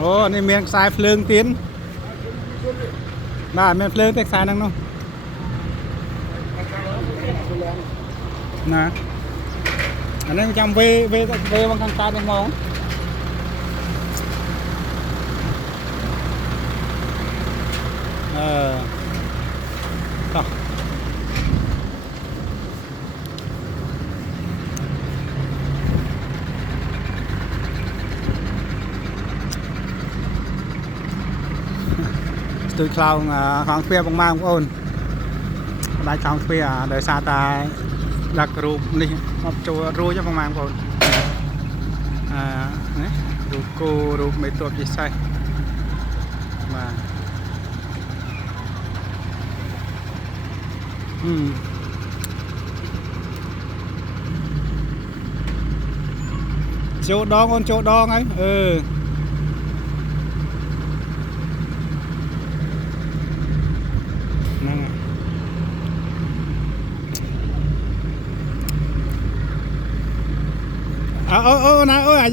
Ồ, này miếng xài phượng tiến. Bà miếng phượng tách xài năng đâu. Nè. Anh em trong về bằng thằng ta được không? Thôi. Tôi khao khoáng phê bằng mang ôn đại khoáng phê đời xa ta đặc rụp đi một chỗ rùa cho bằng mang ôn rụp cô rụp mấy tuột gì sai mà chỗ đo ấy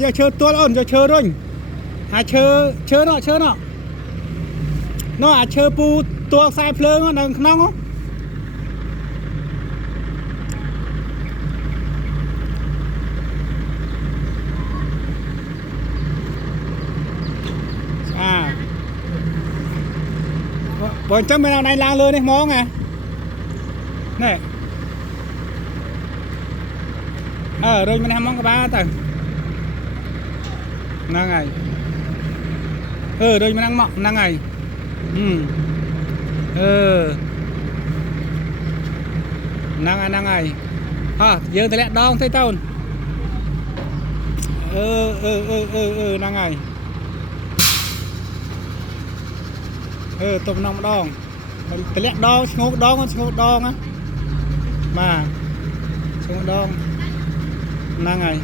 giờ chơi tua ổn giờ chơi rồi chơi nó chơi pu tua sai phơi nó đừng nóng không bọn chắc bên nào này lang lên đi món à này rồi mình làm món cái ba tầng năng ngày rồi mình ăn mọng năng ngày năng ngày giờ thì lại đong thấy tao năng ngày tôm nong đong thì lại đong ngô đong á mà ngô đong năng ngày